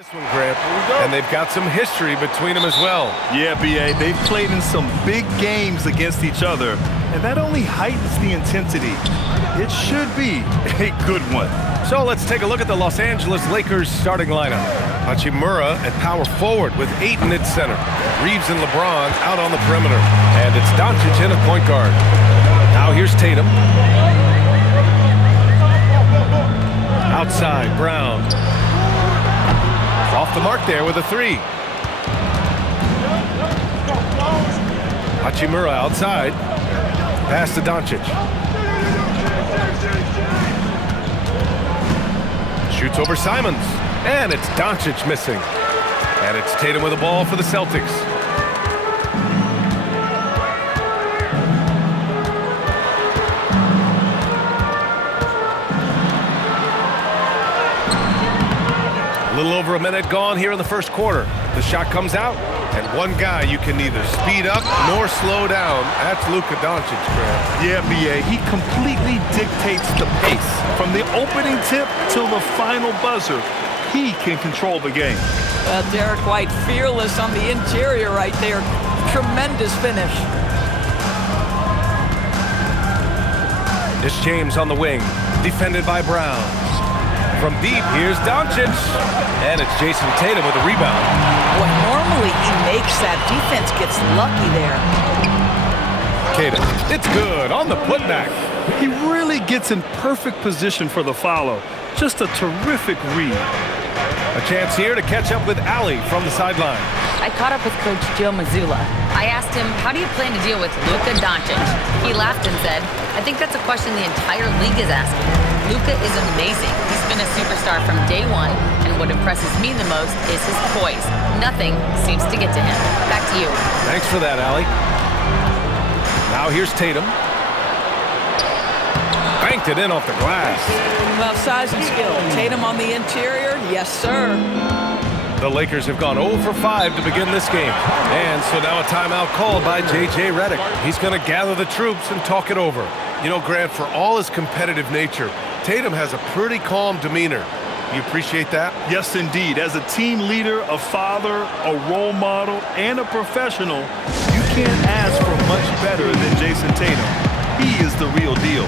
This one, Grant, and they've got some history between them as well. Yeah, B.A., they've played in some big games against each other, and that only heightens the intensity. It should be a good one. So let's take a look at the Los Angeles Lakers starting lineup. Hachimura at power forward with Ayton at center. Reeves and LeBron out on the perimeter. And it's Doncic in at point guard. Now here's Tatum. Outside, Brown. Off the mark there with a three. Hachimura outside. Pass to Doncic. Shoots over Simons. And it's Doncic missing. And it's Tatum with the ball for the Celtics. A little over a minute gone here in the first quarter. The shot comes out, and one guy you can neither speed up nor slow down. That's Luka Doncic, Grant. Yeah, B.A., he completely dictates the pace. From the opening tip till the final buzzer, he can control the game. Derek White fearless on the interior right there. Tremendous finish. It's James on the wing, defended by Brown. From deep, here's Doncic. And it's Jason Tatum with a rebound. Boy, normally he makes that. Defense gets lucky there. Tatum, it's good on the putback. He really gets in perfect position for the follow. Just a terrific read. A chance here to catch up with Allie from the sideline. I caught up with Coach Joe Mazzulla. I asked him, how do you plan to deal with Luka Doncic? He laughed and said, I think that's a question the entire league is asking. Luka is amazing. He's been a superstar from day one, and what impresses me the most is his poise. Nothing seems to get to him. Back to you. Thanks for that, Allie. Now here's Tatum. Banked it in off the glass. Well, size and skill. Tatum on the interior, yes, sir. The Lakers have gone 0 for 5 to begin this game. And so now a timeout called by J.J. Redick. He's going to gather the troops and talk it over. You know, Grant, for all his competitive nature, Tatum has a pretty calm demeanor. You appreciate that? Yes, indeed. As a team leader, a father, a role model, and a professional, you can't ask for much better than Jason Tatum. He is the real deal.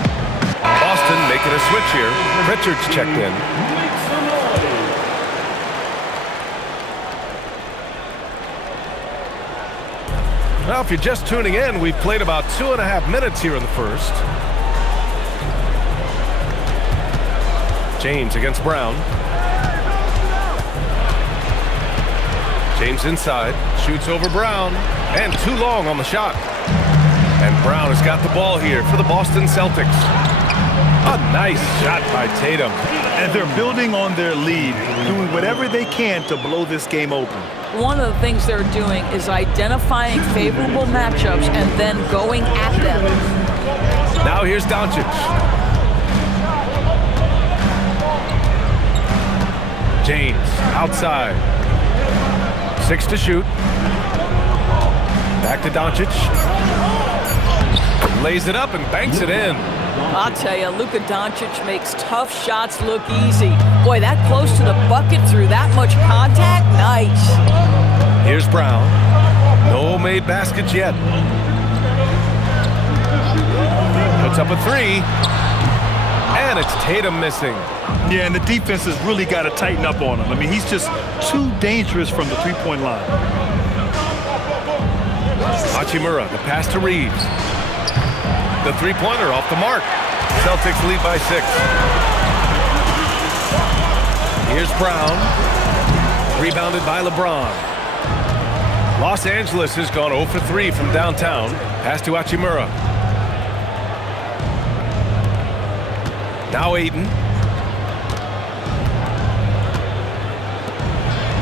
Boston making a switch here. Pritchard's checked in. Now, if you're just tuning in, we've played about 2.5 minutes here in the first. James against Brown. James inside, shoots over Brown, and too long on the shot. And Brown has got the ball here for the Boston Celtics. A nice shot by Tatum. And they're building on their lead, doing whatever they can to blow this game open. One of the things they're doing is identifying favorable matchups and then going at them. Now here's Doncic. James outside. 6 to shoot. Back to Doncic. Lays it up and banks it in. I'll tell you, Luka Doncic makes tough shots look easy. Boy, that close to the bucket through that much contact, nice. Here's Brown. No made baskets yet. Puts up a three. And it's Tatum missing. Yeah, and the defense has really got to tighten up on him. I mean, he's just too dangerous from the three-point line. Hachimura, the pass to Reeves. The three-pointer off the mark. Celtics lead by 6. Here's Brown. Rebounded by LeBron. Los Angeles has gone 0 for 3 from downtown. Pass to Hachimura. Now Ayton.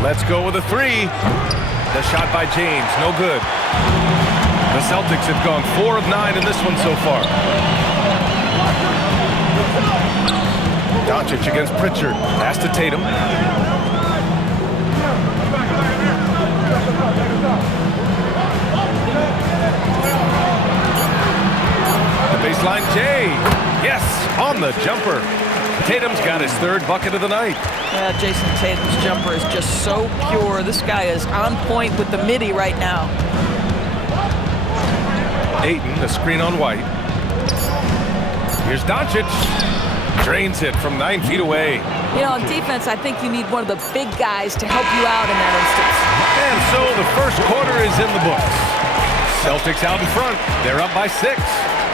Let's go with a three. The shot by James, no good. The Celtics have gone 4 of 9 in this one so far. Doncic against Pritchard. Pass to Tatum. The baseline J. Yes, on the jumper. Tatum's got his third bucket of the night. Yeah, Jason Tatum's jumper is just so pure. This guy is on point with the midi right now. Ayton, the screen on White. Here's Doncic. Drains it from 9 feet away. You know, on defense, I think you need one of the big guys to help you out in that instance. And so the first quarter is in the books. Celtics out in front. They're up by 6.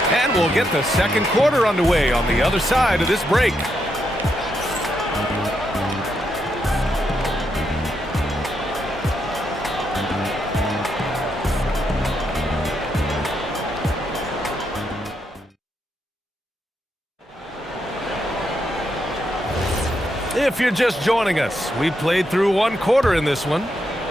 And we'll get the second quarter underway on the other side of this break. If you're just joining us, we played through one quarter in this one.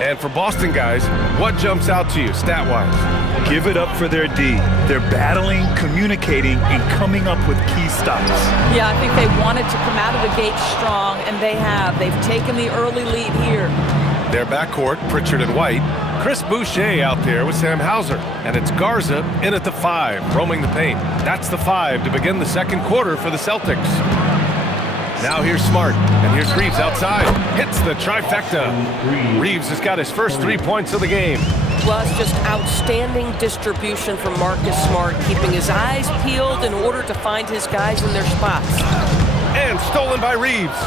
And for Boston guys, what jumps out to you stat-wise? Give it up for their D. They're battling, communicating, and coming up with key stops. Yeah, I think they wanted to come out of the gate strong, and they have. They've taken the early lead here. Their backcourt, Pritchard and White. Chris Boucher out there with Sam Hauser. And it's Garza in at the 5, roaming the paint. That's the 5 to begin the second quarter for the Celtics. Now here's Smart, and here's Reeves outside. Hits the trifecta. Reeves has got his first 3 points of the game. Well, it's just outstanding distribution from Marcus Smart, keeping his eyes peeled in order to find his guys in their spots. And stolen by Reeves.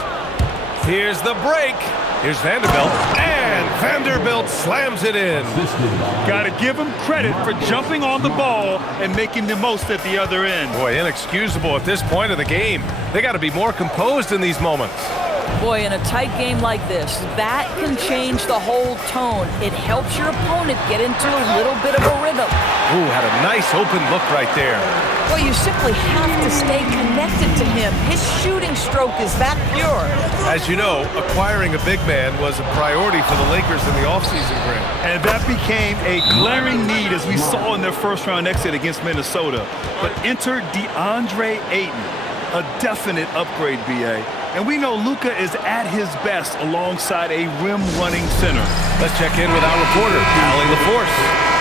Here's the break. Here's Vanderbilt, and Vanderbilt slams it in. Got to give him credit for jumping on the ball and making the most at the other end. Boy, inexcusable at this point of the game. They got to be more composed in these moments. Boy, in a tight game like this, that can change the whole tone. It helps your opponent get into a little bit of a rhythm. Ooh, had a nice open look right there. Well, you simply have to stay connected to him. His shooting stroke is that pure. As you know, acquiring a big man was a priority for the Lakers in the offseason, Grant. And that became a glaring need as we saw in their first-round exit against Minnesota. But enter DeAndre Ayton, a definite upgrade, B.A. And we know Luka is at his best alongside a rim-running center. Let's check in with our reporter, Allie LaForce.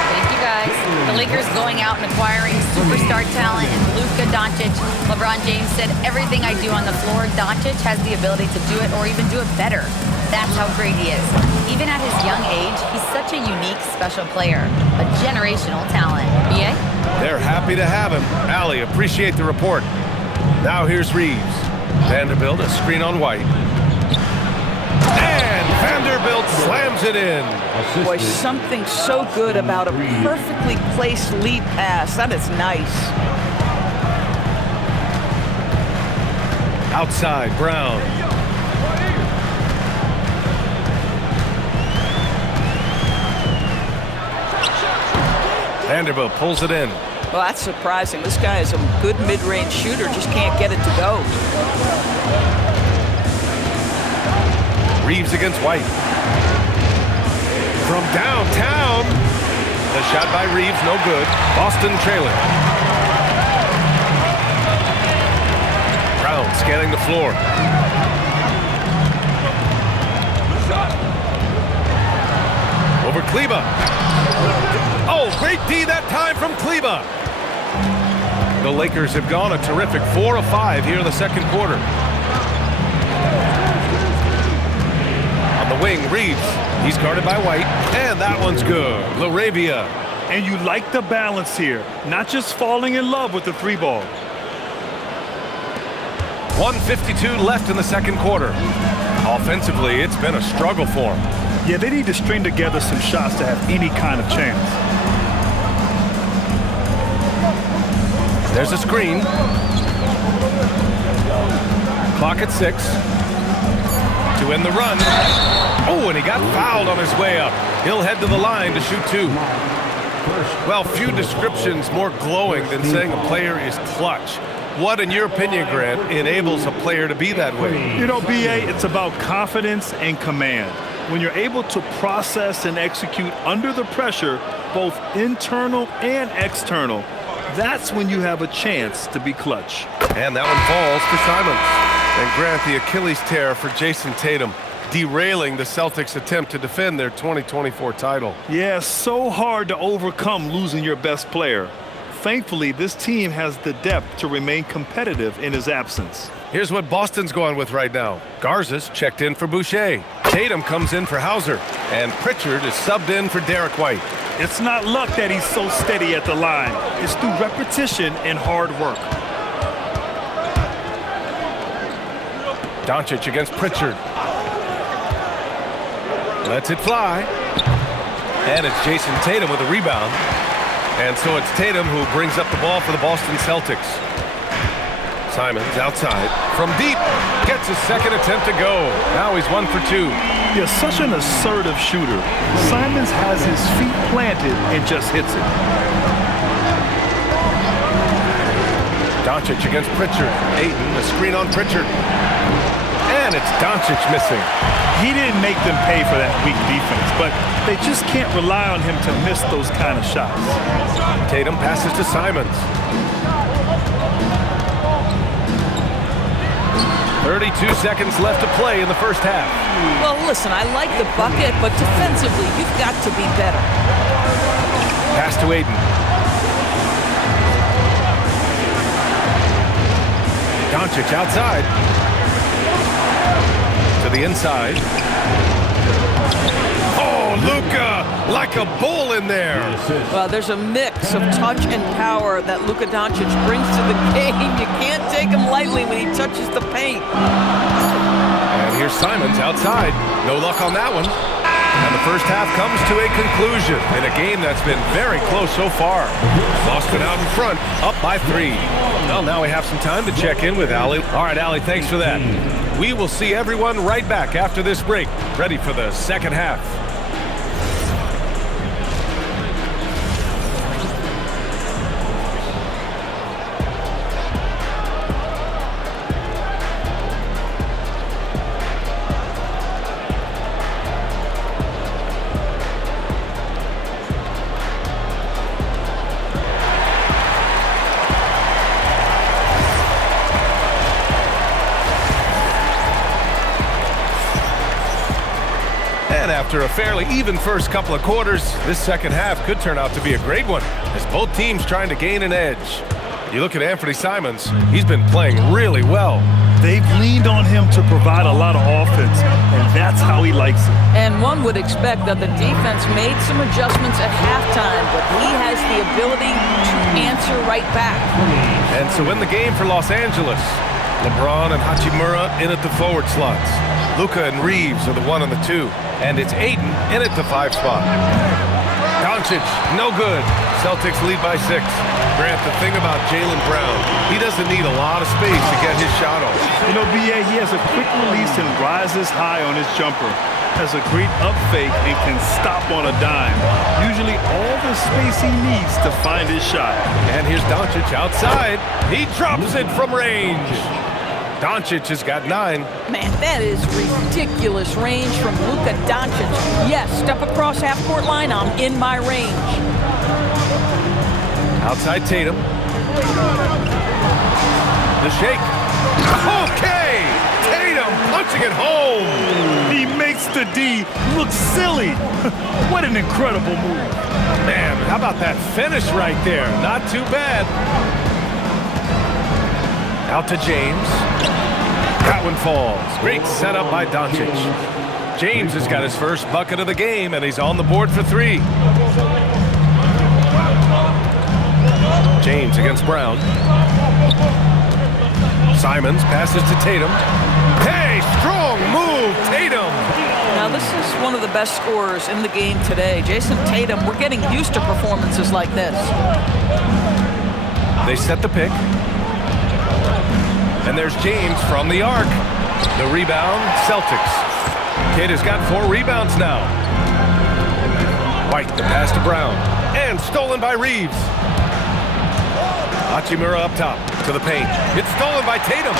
Thank you, guys. The Lakers going out and acquiring superstar talent in Luka Doncic. LeBron James said, everything I do on the floor, Doncic has the ability to do it or even do it better. That's how great he is. Even at his young age, he's such a unique, special player. A generational talent. B.A.? They're happy to have him. Allie, appreciate the report. Now here's Reeves. Vanderbilt, a screen on White. And Vanderbilt slams it in. Boy, something so good about a perfectly placed lead pass. That is nice. Outside, Brown. Vanderbilt pulls it in. Well, that's surprising. This guy is a good mid-range shooter, just can't get it to go. Reeves against White. From downtown. The shot by Reeves, no good. Boston trailing. Brown scanning the floor. Over Kleba. Oh, great D that time from Kleba. The Lakers have gone a terrific 4 of 5 here in the second quarter. On the wing, Reeves. He's guarded by White, and that one's good. LaRavia. And you like the balance here, not just falling in love with the 3-ball. 1:52 left in the second quarter. Offensively, it's been a struggle for them. Yeah, they need to string together some shots to have any kind of chance. There's a screen. Clock at 6. To end the run. Oh, and he got fouled on his way up. He'll head to the line to shoot 2. Well, few descriptions more glowing than saying a player is clutch. What, in your opinion, Grant, enables a player to be that way? You know, B.A., it's about confidence and command. When you're able to process and execute under the pressure, both internal and external, that's when you have a chance to be clutch. And that one falls for Simons. And Grant, the Achilles tear for Jason Tatum, derailing the Celtics' attempt to defend their 2024 title. Yeah, so hard to overcome losing your best player. Thankfully, this team has the depth to remain competitive in his absence. Here's what Boston's going with right now. Garza's checked in for Boucher. Tatum comes in for Hauser. And Pritchard is subbed in for Derek White. It's not luck that he's so steady at the line. It's through repetition and hard work. Doncic against Pritchard. Lets it fly. And it's Jason Tatum with a rebound. And so it's Tatum who brings up the ball for the Boston Celtics. Simons outside. From deep. Gets his second attempt to go. Now he's 1 for 2. He's such an assertive shooter. Simons has his feet planted and just hits it. Doncic against Pritchard. Ayton, a screen on Pritchard. And it's Doncic missing. He didn't make them pay for that weak defense, but they just can't rely on him to miss those kind of shots. Tatum passes to Simons. 32 seconds left to play in the first half. Well, listen, I like the bucket, but defensively, you've got to be better. Pass to Ayton. Doncic outside. To the inside. Oh, Luka, like a bull in there. Well, there's a mix of touch and power that Luka Doncic brings to the game. You can't take him lightly when he touches the paint. And here's Simons outside. No luck on that one. And the first half comes to a conclusion in a game that's been very close so far. Boston out in front, up by 3. Well, now we have some time to check in with Allie. All right, Allie, thanks for that. We will see everyone right back after this break, ready for the second half. After a fairly even first couple of quarters, this second half could turn out to be a great one, as both teams trying to gain an edge. You look at Anthony Simons, he's been playing really well. They've leaned on him to provide a lot of offense, and that's how he likes it. And one would expect that the defense made some adjustments at halftime, but he has the ability to answer right back. And so in the game for Los Angeles, LeBron and Hachimura in at the forward slots. Luka and Reeves are the 1 and the 2. And it's Ayton in at the 5 spot. Doncic, no good. Celtics lead by 6. Grant, the thing about Jaylen Brown, he doesn't need a lot of space to get his shot off. You know, B.A., he has a quick release and rises high on his jumper. Has a great up fake and can stop on a dime. Usually all the space he needs to find his shot. And here's Doncic outside. He drops it from range. Doncic has got 9. Man, that is ridiculous range from Luka Doncic. Yes, step across half-court line, I'm in my range. Outside Tatum. The shake. Okay! Tatum punching it home. He makes the D look silly. What an incredible move. Man, how about that finish right there? Not too bad. Out to James. That one falls. Great setup by Doncic. James has got his first bucket of the game, and he's on the board for 3. James against Brown. Simons passes to Tatum. Hey, strong move, Tatum. Now, this is one of the best scorers in the game today. Jason Tatum, we're getting used to performances like this. They set the pick. And there's James from the arc. The rebound, Celtics. Kid has got 4 rebounds now. White, the pass to Brown. And stolen by Reeves. Hachimura up top to the paint. It's stolen by Tatum.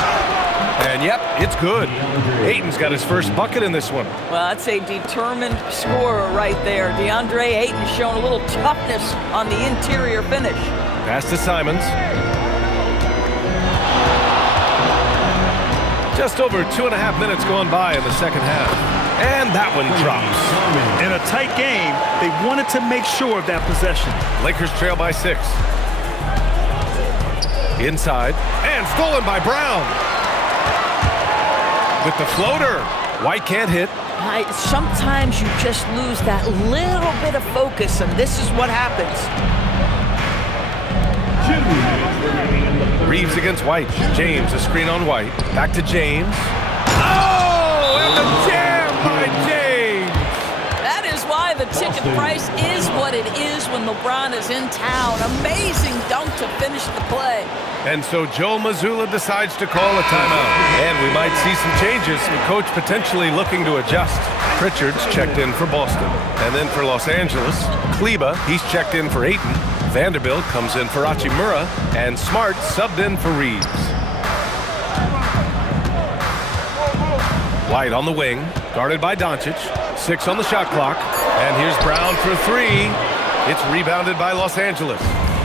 And yep, it's good. Ayton's got his first bucket in this one. Well, that's a determined scorer right there. DeAndre Ayton showing a little toughness on the interior finish. Pass to Simons. Just over 2.5 minutes going by in the second half. And that one drops. In a tight game, they wanted to make sure of that possession. Lakers trail by 6. Inside. And stolen by Brown. with the floater. White can't hit. Sometimes you just lose that little bit of focus, and this is what happens. Reeves against White. James, a screen on White. Back to James. Oh, and the jam by James. That is why the ticket price is what it is when LeBron is in town. Amazing dunk to finish the play. And so Joe Mazzulla decides to call a timeout. And we might see some changes. The coach potentially looking to adjust. Pritchard's checked in for Boston. And then for Los Angeles, Kleba, he's checked in for Ayton. Vanderbilt comes in for Hachimura. And Smart subbed in for Reeves. White on the wing, guarded by Doncic. 6 on the shot clock. And here's Brown for 3. It's rebounded by Los Angeles.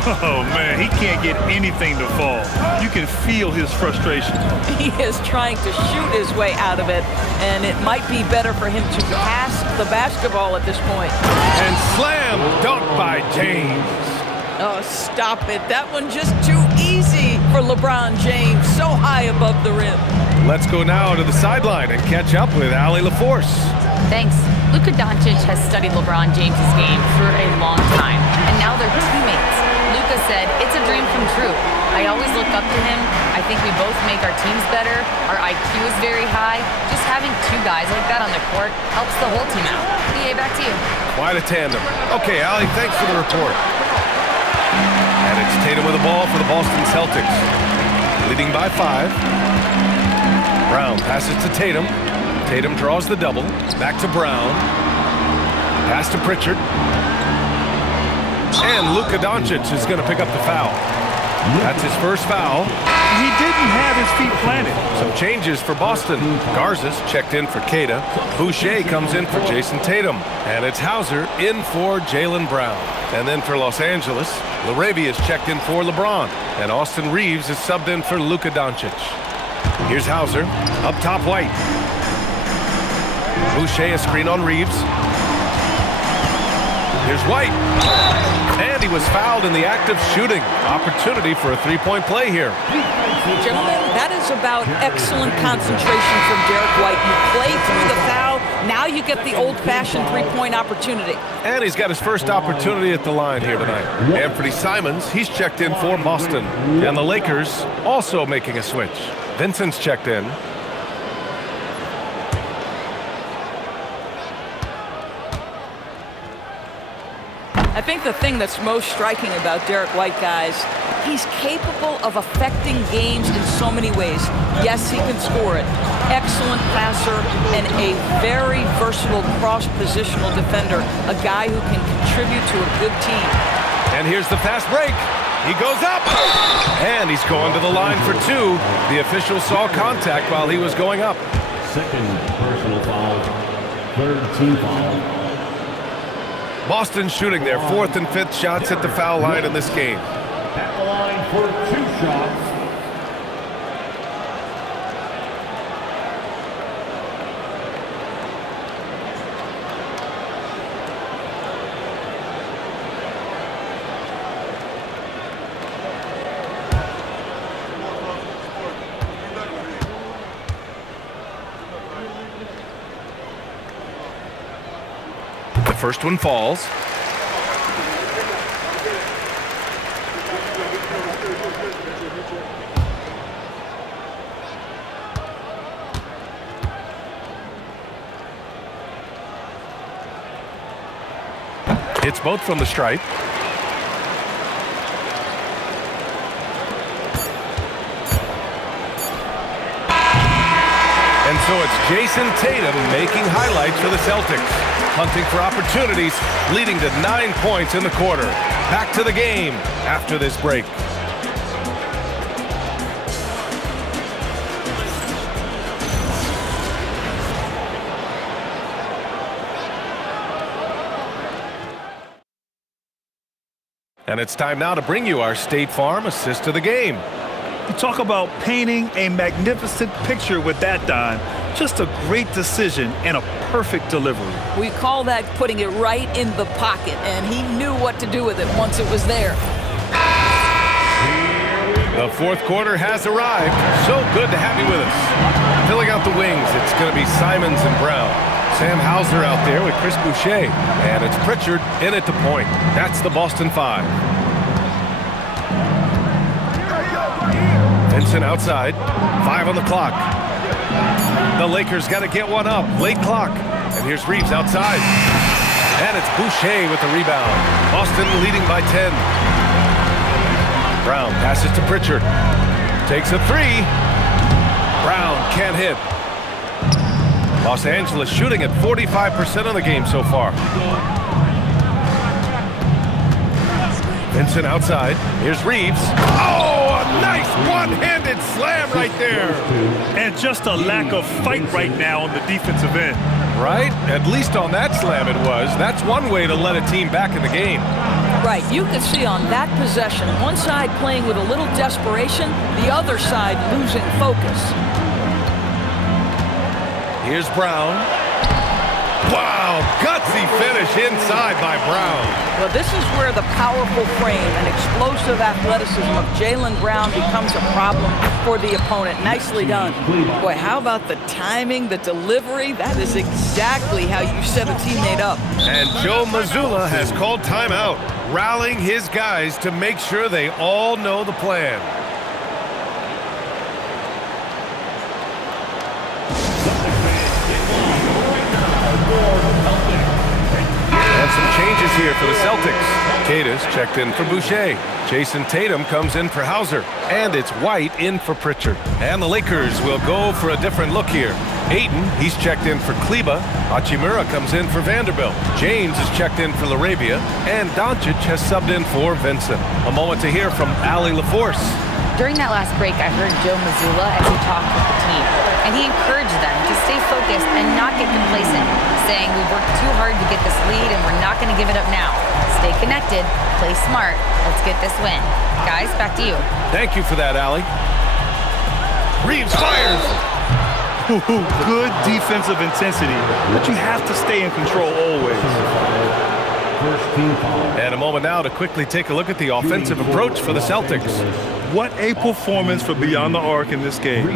Oh, man, he can't get anything to fall. You can feel his frustration. He is trying to shoot his way out of it, and it might be better for him to pass the basketball at this point. And slam dunk by James. Oh, stop it. That one just too easy for LeBron James, so high above the rim. Let's go now to the sideline and catch up with Allie LaForce. Thanks. Luka Doncic has studied LeBron James' game for a long time, and now they're teammates. Luka said, "It's a dream come true. I always look up to him. I think we both make our teams better. Our IQ is very high. Just having two guys like that on the court helps the whole team out." BA, back to you. Quite a tandem. Okay, Allie, thanks for the report. And it's Tatum with the ball for the Boston Celtics. Leading by 5. Brown passes to Tatum. Tatum draws the double. Back to Brown. Pass to Pritchard. And Luka Doncic is going to pick up the foul. That's his first foul. He didn't have his feet planted. Some changes for Boston. Garza's checked in for Queta. Boucher comes in for Jason Tatum. And it's Hauser in for Jaylen Brown. And then for Los Angeles, LaRavia is checked in for LeBron. And Austin Reeves is subbed in for Luka Doncic. Here's Hauser. Up top, White. Boucher a screen on Reeves. Here's White. And he was fouled in the act of shooting. Opportunity for a three-point play here. Gentlemen, that is about excellent concentration from Derek White. You play through the foul, now you get the old-fashioned three-point opportunity. And he's got his first opportunity at the line here tonight. Anthony Simons, he's checked in for Boston. And the Lakers also making a switch. Vincent's checked in. I think the thing that's most striking about Derek White, guys, he's capable of affecting games in so many ways. Yes, he can score it. Excellent passer and a very versatile cross-positional defender, a guy who can contribute to a good team. And here's the fast break. He goes up, and he's going to the line for 2. The official saw contact while he was going up. Second personal foul, third team foul. Boston shooting their 4th and 5th shots at the foul line in this game. At the line for 2 shots. The first one falls. Hits both from the stripe. And so it's Jason Tatum making highlights for the Celtics. Hunting for opportunities, leading to 9 points in the quarter. Back to the game after this break. And it's time now to bring you our State Farm assist of the game. You talk about painting a magnificent picture with that, Don. Just a great decision and a perfect delivery. We call that putting it right in the pocket, and he knew what to do with it once it was there. Here we The fourth quarter has arrived. So good to have you with us. Filling out the wings, it's going to be Simons and Brown. Sam Hauser out there with Chris Boucher. And it's Pritchard in at the point. That's the Boston 5. Vincent outside. 5 on the clock. The Lakers got to get one up. Late clock. And here's Reeves outside. And it's Boucher with the rebound. Boston leading by 10. Brown passes to Pritchard. Takes a 3. Brown can't hit. Los Angeles shooting at 45% of the game so far. Vincent outside. Here's Reeves. Oh, a nice one-handed slam right there. And just a lack of fight right now on the defensive end. Right? At least on that slam it was. That's one way to let a team back in the game. Right, you can see on that possession, one side playing with a little desperation, the other side losing focus. Here's Brown. Wow, gutsy finish inside by Brown. Well, this is where the powerful frame and explosive athleticism of Jaylen Brown becomes a problem for the opponent. Nicely done. Boy, how about the timing, the delivery? That is exactly how you set a teammate up. And Joe Mazzulla has called timeout, rallying his guys to make sure they all know the plan. And some changes here for the Celtics. Cadis checked in for Boucher. Jason Tatum comes in for Hauser. And it's White in for Pritchard. And the Lakers will go for a different look here. Ayton, he's checked in for Kleba. Hachimura comes in for Vanderbilt. James is checked in for LaRavia. And Doncic has subbed in for Vincent. A moment to hear from Allie LaForce. During that last break, I heard Joe Mazzulla as he talked with the team, and he encouraged them to stay focused and not get complacent, saying we've worked too hard to get this lead and we're not going to give it up now. Stay connected, play smart, let's get this win. Guys, back to you. Thank you for that, Allie. Reeves fires! Good defensive intensity, but you have to stay in control always. First team foul. And a moment now to quickly take a look at the offensive approach for the Celtics. What a performance for Beyond the Arc in this game.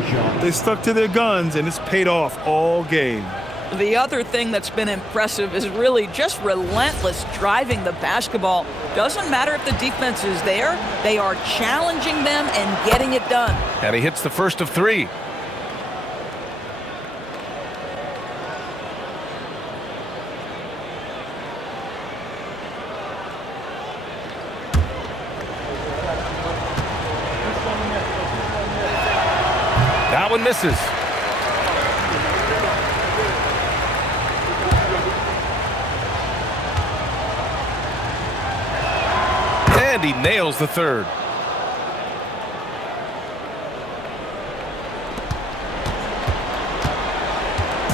They stuck to their guns, and it's paid off all game. The other thing that's been impressive is really just relentless driving the basketball. Doesn't matter if the defense is there, they are challenging them and getting it done. And he hits the first of 3. That one misses. And he nails the third.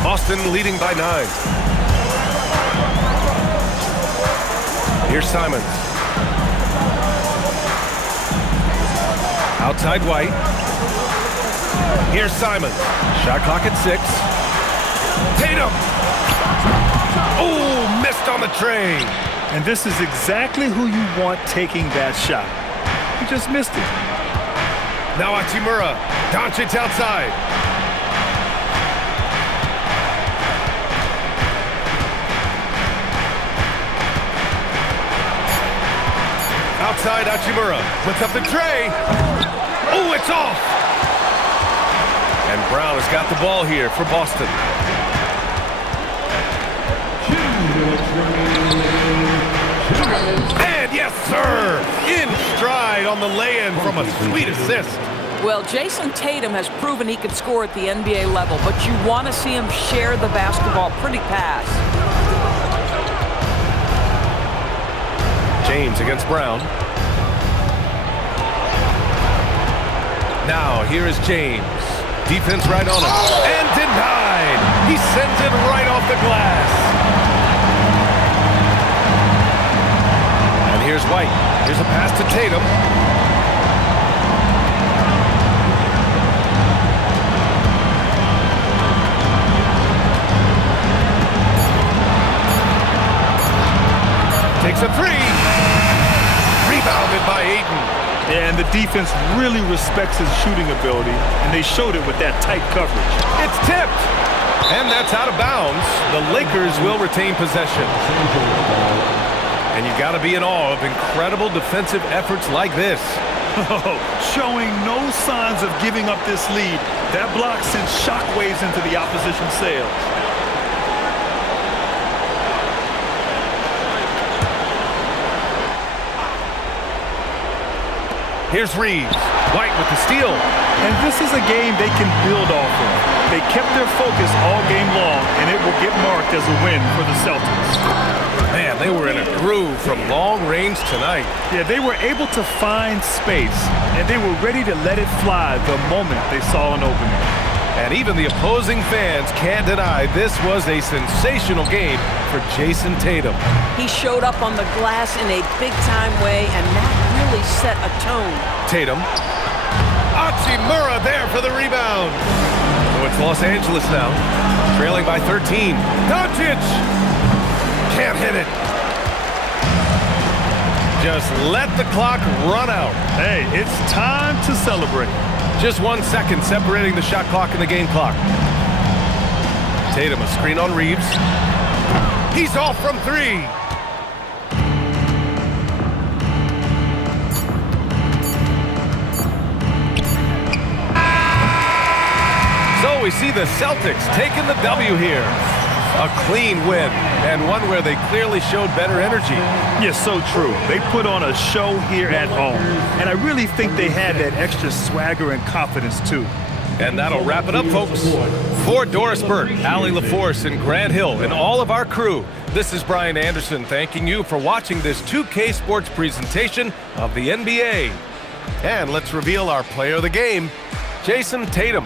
Boston leading by 9. Here's Simons. Outside White. Here's Simons. Shot clock at 6. Tatum. Oh, missed on the tray. And this is exactly who you want taking that shot. He just missed it. Now Hachimura. Doncic outside. Outside Hachimura. Puts up the tray. Oh, it's off. And Brown has got the ball here for Boston. And yes, sir, in stride on the lay-in from a sweet assist. Well, Jason Tatum has proven he can score at the NBA level, but you want to see him share the basketball. Pretty pass. James against Brown. Now, here is James. Defense right on him. And denied. He sends it right off the glass. And here's White. Here's a pass to Tatum. Takes a 3. Rebounded by Ayton. Yeah, and the defense really respects his shooting ability, and they showed it with that tight coverage. It's tipped, and that's out of bounds. The Lakers will retain possession. And you got to be in awe of incredible defensive efforts like this. Showing no signs of giving up this lead. That block sent shockwaves into the opposition sails. Here's Reeves. White with the steal. And this is a game they can build off of. They kept their focus all game long, and it will get marked as a win for the Celtics. Man, they were in a groove from long range tonight. Yeah, they were able to find space, and they were ready to let it fly the moment they saw an opening. And even the opposing fans can't deny this was a sensational game for Jason Tatum. He showed up on the glass in a big-time way, and that really set a tone. Tatum. Hachimura there for the rebound. So it's Los Angeles now, trailing by 13. Doncic can't hit it. Just let the clock run out. Hey, it's time to celebrate. Just 1 second separating the shot clock and the game clock. Tatum, a screen on Reeves. He's off from three. So we see the Celtics taking the W here. A clean win, and one where they clearly showed better energy. Yes, so true. They put on a show here at home, and I really think they had that extra swagger and confidence, too. And that'll wrap it up, folks. For Doris Burke, Allie LaForce, and Grant Hill, and all of our crew, this is Brian Anderson thanking you for watching this 2K Sports presentation of the NBA. And let's reveal our player of the game, Jason Tatum.